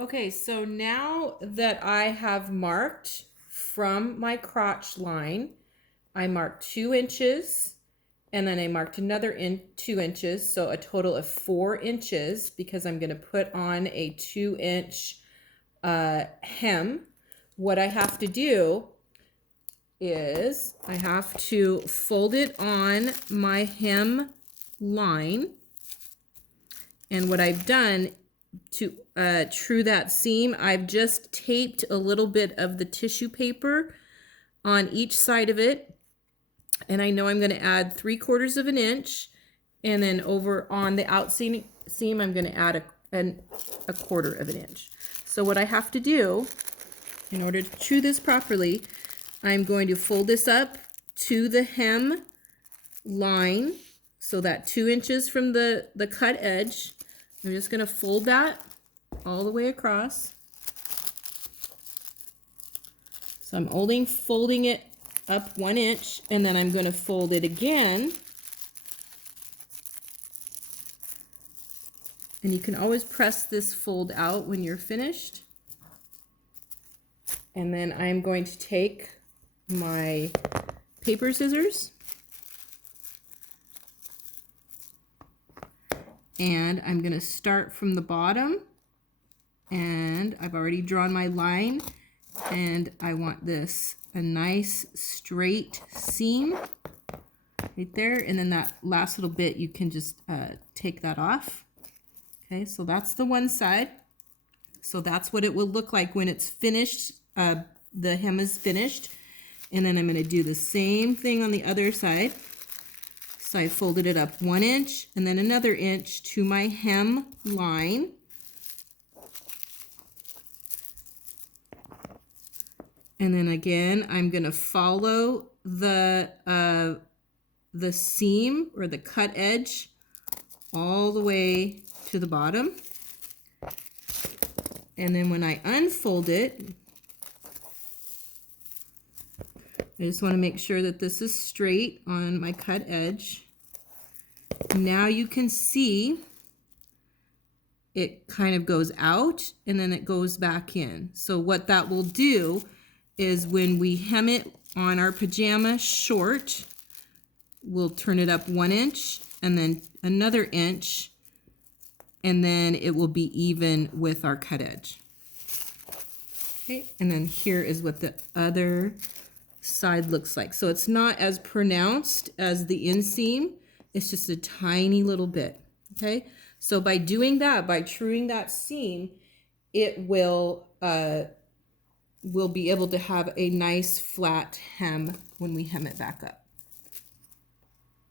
Okay, so now that I have marked from my crotch line, I marked 2 inches and then I marked another 2 inches, so a total of 4 inches because I'm going to put on a 2-inch hem. What I have to do is I have to fold it on my hem line, and what I've done to true that seam, I've just taped a little bit of the tissue paper on each side of it, and I know I'm going to add 3/4 of an inch, and then over on the outside seam I'm going to add a 1/4 of an inch. So what I have to do in order to true this properly, I'm going to fold this up to the hem line, so that 2 inches from the cut edge. I'm just going to fold that all the way across. So I'm folding it up 1 inch, and then I'm going to fold it again. And you can always press this fold out when you're finished. And then I'm going to take my paper scissors and I'm going to start from the bottom, and I've already drawn my line, and I want this a nice straight seam right there, and then that last little bit you can just take that off. Okay, so that's the one side. So that's what it will look like when it's finished. The hem is finished, and then I'm going to do the same thing on the other side. So I folded it up 1 inch and then another inch to my hem line. And then again, I'm going to follow the seam or the cut edge all the way to the bottom. And then when I unfold it, I just want to make sure that this is straight on my cut edge. Now you can see it kind of goes out and then it goes back in. So what that will do is when we hem it on our pajama short, we'll turn it up 1 inch and then another inch, and then it will be even with our cut edge. Okay, and then here is what the other side looks like. So it's not as pronounced as the inseam, it's just a tiny little bit. Okay, so by doing that, by truing that seam, it will we'll be able to have a nice flat hem when we hem it back up.